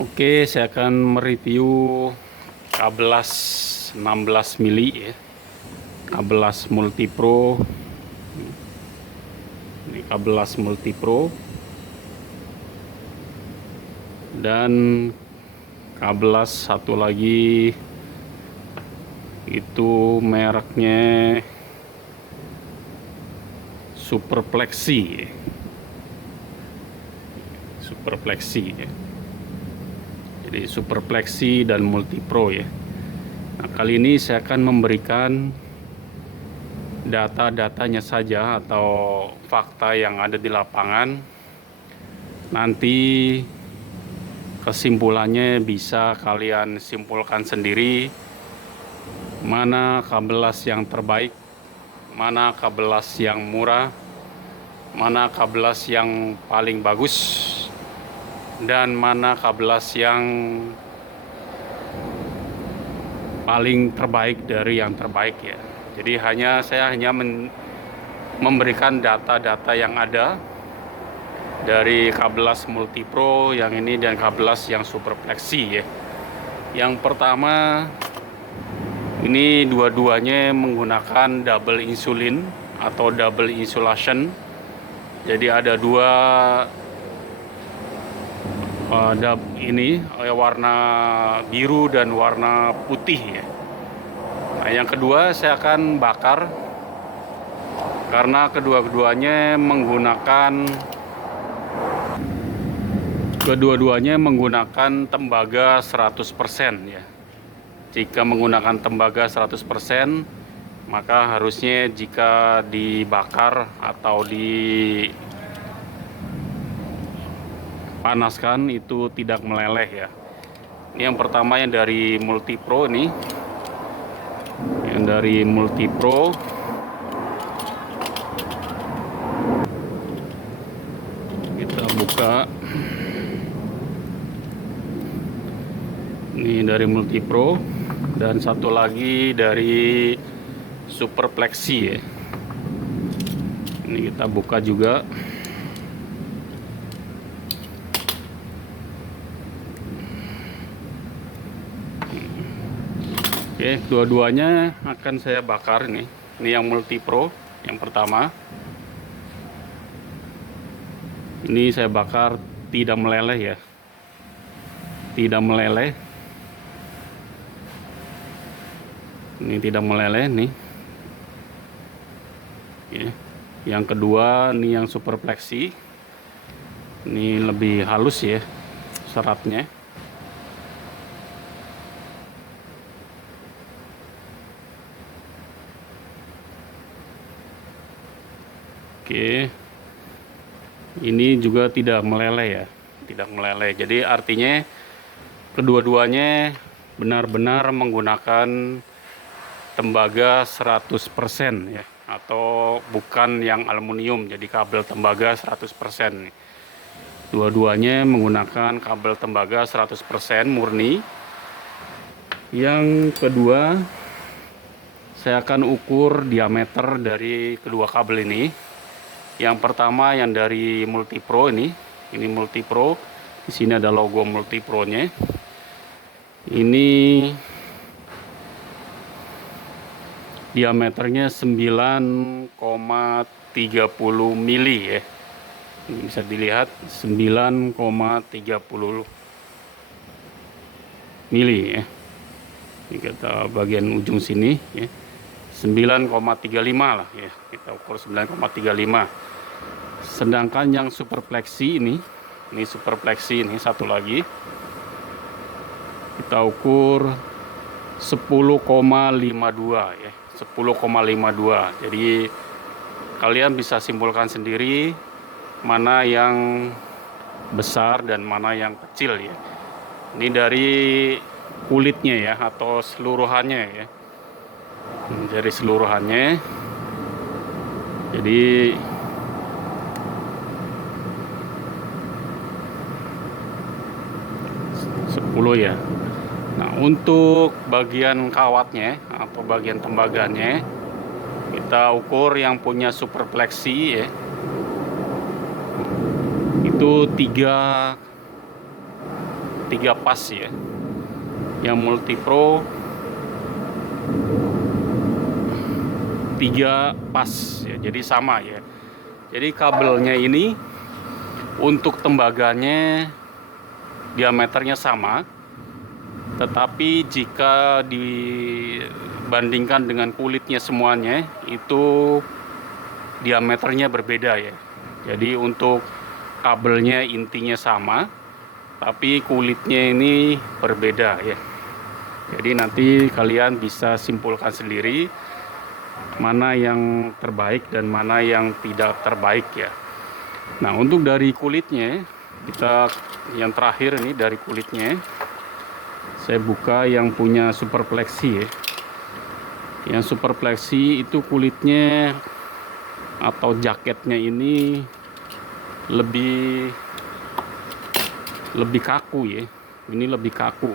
Oke, saya akan mereview kablas 16 mili ya. Kablas multipro. Ini kablas multipro. Dan kablas satu lagi itu mereknya Superplexi ya. Superplexi ya. Jadi Superplexi dan multipro ya. Nah, kali ini saya akan memberikan data-datanya saja atau fakta yang ada di lapangan. Nanti kesimpulannya bisa kalian simpulkan sendiri, mana kablas yang terbaik, mana kablas yang murah, mana kablas yang paling bagus, dan mana kablas yang paling terbaik dari yang terbaik ya. Jadi saya hanya memberikan data-data yang ada dari kablas multipro yang ini dan kablas yang Superplexi ya. Yang pertama, ini dua-duanya menggunakan double insulin atau double insulation. Jadi ada dua ini warna biru dan warna putih ya. Nah, yang kedua saya akan bakar karena kedua-duanya menggunakan tembaga 100% ya. Jika menggunakan tembaga 100%, maka harusnya jika dibakar atau panaskan itu tidak meleleh ya. Ini yang pertama yang dari multipro ini. Yang dari multipro. Kita buka. Ini dari multipro dan satu lagi dari Superplexi ya. Ini kita buka juga. Oke, dua-duanya akan saya bakar ini. Ini yang multipro yang pertama. Ini saya bakar tidak meleleh ya. Tidak meleleh. Ini tidak meleleh nih. Oke. Yang kedua ini yang Superplexi. Ini lebih halus ya seratnya. Oke, ini juga tidak meleleh ya, tidak meleleh. Jadi artinya kedua-duanya benar-benar menggunakan tembaga 100% ya, atau bukan yang aluminium, jadi kabel tembaga 100%. Dua-duanya menggunakan kabel tembaga 100% murni. Yang kedua, saya akan ukur diameter dari kedua kabel ini. Yang pertama yang dari multipro ini multipro. Di sini ada logo multipro-nya. Ini diameternya 9,30 mili ya. Ini bisa dilihat 9,30 mili ya. Ini kita bagian ujung sini ya. 9,35 lah ya. Kita ukur 9,35. Sedangkan yang Superplexi ini Superplexi ini satu lagi kita ukur 10,52 ya, 10,52. Jadi kalian bisa simpulkan sendiri mana yang besar dan mana yang kecil ya. Ini dari kulitnya ya atau seluruhannya ya. Dari seluruhannya. Jadi 10 ya. Nah, untuk bagian kawatnya atau bagian tembaganya kita ukur yang punya Superplexi ya. Itu 3 3 pas ya. Yang multi pro 3 pas ya, jadi sama ya. Jadi kabelnya ini untuk tembaganya diameternya sama, tetapi jika dibandingkan dengan kulitnya semuanya itu diameternya berbeda ya. Jadi untuk kabelnya intinya sama, tapi kulitnya ini berbeda ya. Jadi nanti kalian bisa simpulkan sendiri mana yang terbaik dan mana yang tidak terbaik ya. Nah, untuk dari kulitnya, kita yang terakhir ini dari kulitnya, saya buka yang punya super plexi ya. Yang super plexi itu kulitnya atau jaketnya ini lebih kaku ya. Ini lebih kaku.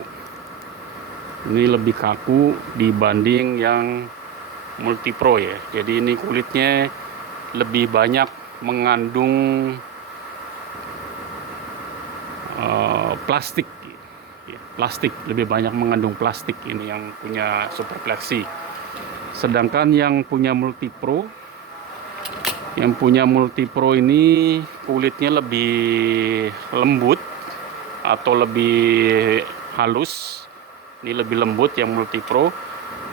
Ini lebih kaku dibanding yang multi pro ya. Jadi ini kulitnya lebih banyak mengandung plastik ya. Plastik lebih banyak mengandung plastik ini yang punya super plexi. Sedangkan yang punya multi pro ini kulitnya lebih lembut atau lebih halus. Ini lebih lembut yang multi pro.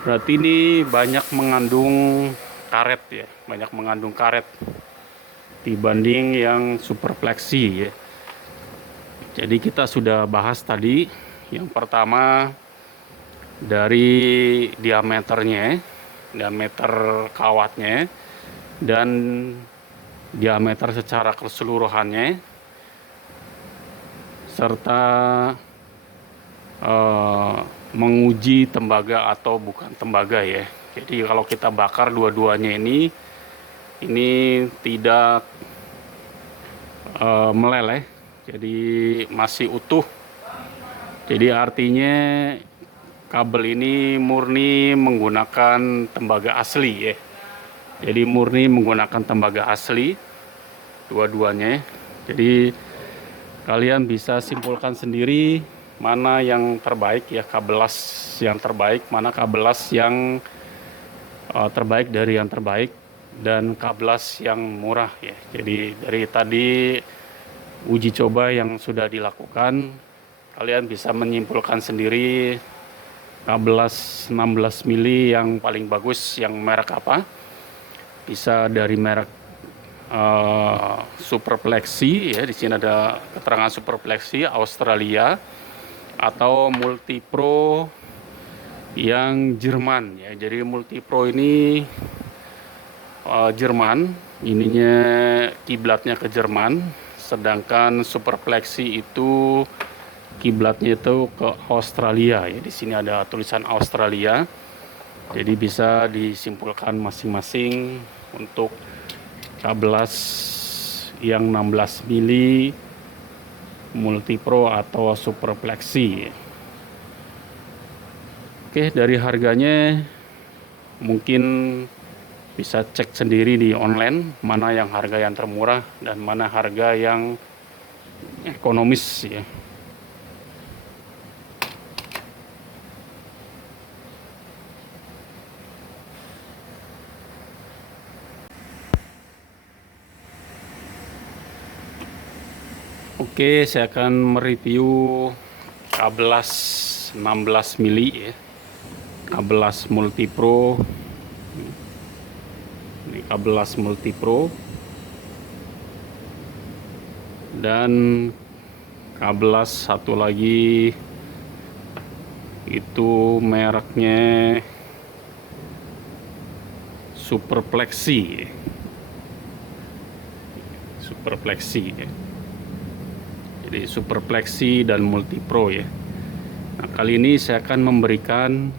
Berarti ini banyak mengandung karet ya, banyak mengandung karet dibanding yang super plexi ya. Jadi kita sudah bahas tadi, yang pertama dari diameternya, diameter kawatnya, dan diameter secara keseluruhannya, serta menguji tembaga atau bukan tembaga ya. Jadi kalau kita bakar dua-duanya ini tidak meleleh, jadi masih utuh. Jadi artinya kabel ini murni menggunakan tembaga asli ya. Jadi murni menggunakan tembaga asli dua-duanya. Jadi kalian bisa simpulkan sendiri mana yang terbaik ya, kabel las yang terbaik, mana kabel las yang terbaik dari yang terbaik, dan kabel las yang murah ya. Jadi dari tadi uji coba yang sudah dilakukan, kalian bisa menyimpulkan sendiri kabel las 16 mili yang paling bagus yang merek apa. Bisa dari merek super plexi ya, di sini ada keterangan super plexi Australia, atau multi pro yang Jerman ya. Jadi multi pro ini Jerman, ininya kiblatnya ke Jerman, sedangkan super plexi itu kiblatnya itu ke Australia ya. Di sini ada tulisan Australia. Jadi bisa disimpulkan masing-masing untuk kabel las yang 16 mili multi pro atau super plexi. Oke, dari harganya mungkin bisa cek sendiri di online mana yang harga yang termurah dan mana harga yang ekonomis ya. Oke, saya akan mereview kabel las 16 mili ya. Kabel las multi pro. Ini kabel las multi pro. Dan kabel las satu lagi itu mereknya super plexi. Super plexi ya. Jadi super plexi dan multi pro ya. Nah, kali ini saya akan memberikan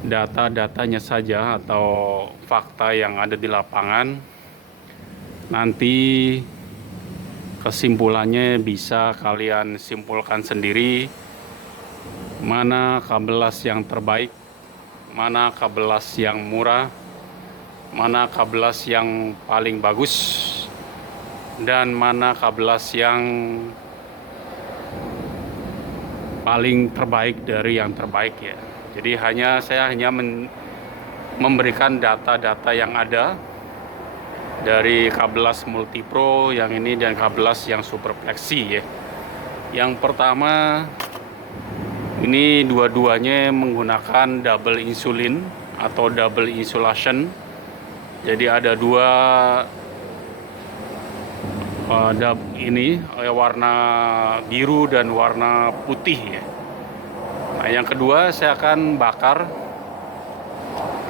data-datanya saja atau fakta yang ada di lapangan. Nanti kesimpulannya bisa kalian simpulkan sendiri, mana kabel las yang terbaik, mana kabel las yang murah, mana kabel las yang paling bagus, dan mana kabel las yang paling terbaik dari yang terbaik ya. Jadi saya hanya memberikan data-data yang ada dari K11 Multipro yang ini dan K11 yang Super Plexi ya. Yang pertama, ini dua-duanya menggunakan double insulin atau double insulation. Jadi ada dua warna biru dan warna putih ya. Nah, yang kedua saya akan bakar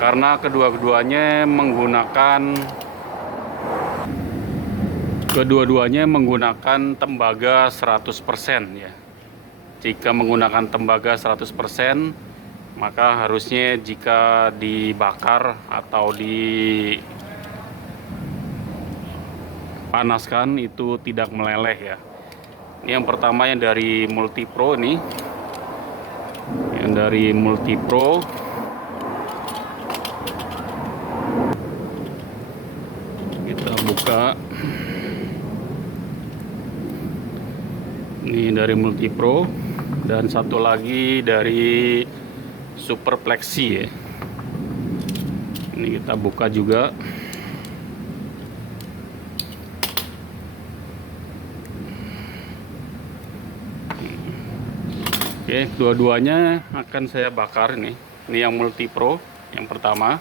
karena kedua-duanya menggunakan tembaga 100% ya. Jika menggunakan tembaga 100%, maka harusnya jika dibakar atau dipanaskan itu tidak meleleh ya. Ini yang pertama yang dari Multipro nih. Yang dari Multipro. Kita buka. Ini dari Multipro dan satu lagi dari Super Plexi ya. Ini kita buka juga. Oke, dua-duanya akan saya bakar ini. Ini yang Multipro yang pertama.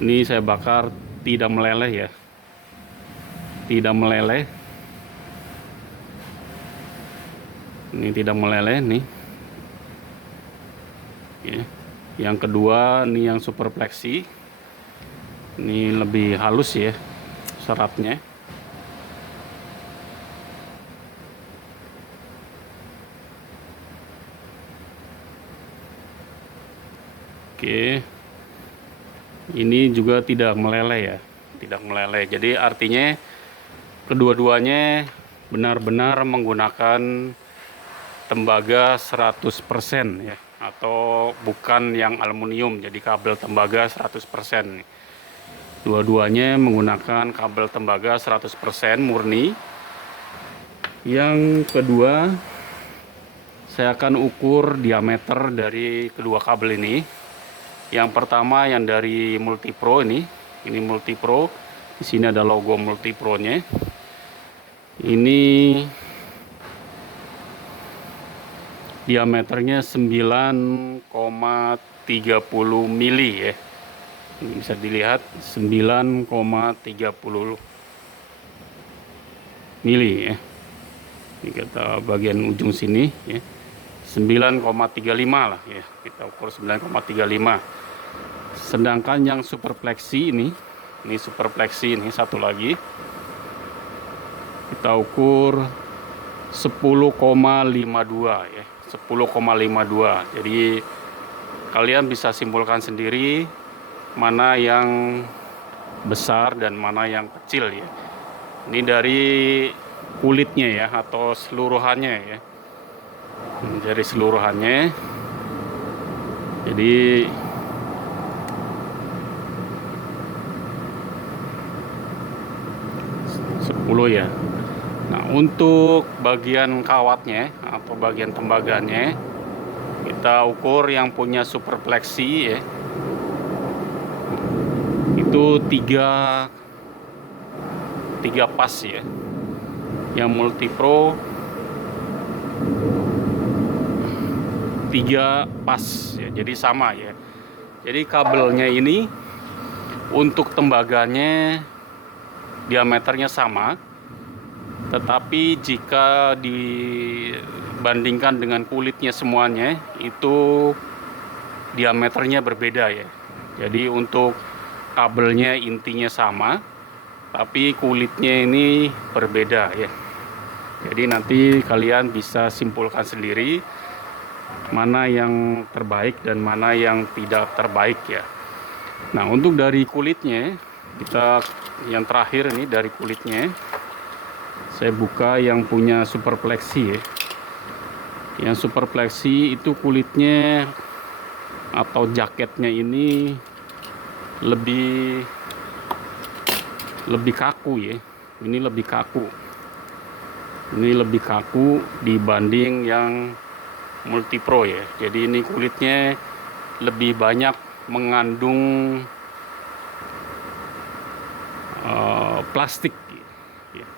Ini saya bakar tidak meleleh ya. Tidak meleleh. Ini tidak meleleh nih. Ya. Yang kedua ini yang Super Plexi. Ini lebih halus ya seratnya. Oke. Ini juga tidak meleleh ya. Tidak meleleh. Jadi artinya kedua-duanya benar-benar menggunakan tembaga 100% ya, atau bukan yang aluminium, jadi kabel tembaga 100%. Dua-duanya menggunakan kabel tembaga 100% murni. Yang kedua, saya akan ukur diameter dari kedua kabel ini. Yang pertama yang dari Multipro ini Multipro. Di sini ada logo Multipro-nya. Ini diameternya 9,30 mili ya. Ini bisa dilihat 9,30 mili ya. Ini kita bagian ujung sini ya. 9,35 lah ya. Kita ukur 9,35. Sedangkan yang Super Plexi ini Super Plexi ini satu lagi. Kita ukur 10,52 ya. 10,52. Jadi kalian bisa simpulkan sendiri mana yang besar dan mana yang kecil ya. Ini dari kulitnya ya, atau seluruhannya ya. Dari seluruhannya. Jadi ya. Nah, untuk bagian kawatnya atau bagian tembaganya kita ukur yang punya Super Plexi ya. Itu 3 pas ya. Yang Multipro 3 pas ya. Jadi sama ya. Jadi kabelnya ini untuk tembaganya diameternya sama, tetapi jika dibandingkan dengan kulitnya semuanya itu diameternya berbeda ya. Jadi untuk kabelnya intinya sama, tapi kulitnya ini berbeda ya. Jadi nanti kalian bisa simpulkan sendiri mana yang terbaik dan mana yang tidak terbaik ya. Nah, untuk dari kulitnya, kita yang terakhir ini dari kulitnya, saya buka yang punya Super Plexi ya. Yang Super Plexi itu kulitnya atau jaketnya ini lebih kaku ya. Ini lebih kaku. Ini lebih kaku dibanding yang Multipro ya. Jadi ini kulitnya lebih banyak mengandung plastik.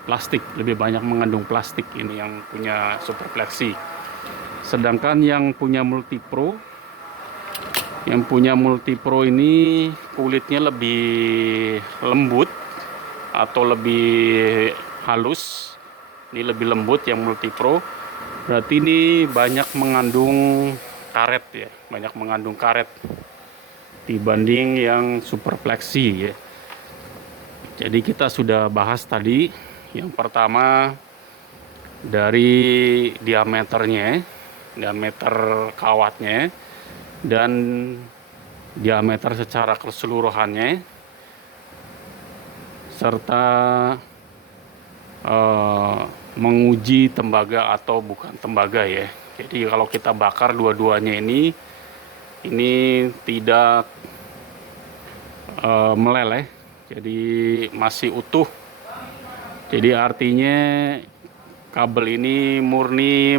Plastik, lebih banyak mengandung plastik ini yang punya Super Plexi. Sedangkan yang punya Multipro ini kulitnya lebih lembut atau lebih halus. Ini lebih lembut yang Multipro. Berarti ini banyak mengandung karet ya, banyak mengandung karet dibanding yang Super Plexi ya. Jadi kita sudah bahas tadi, yang pertama dari diameternya, diameter kawatnya, dan diameter secara keseluruhannya, serta menguji tembaga atau bukan tembaga ya. Jadi kalau kita bakar dua-duanya ini tidak meleleh, jadi masih utuh. Jadi artinya kabel ini murni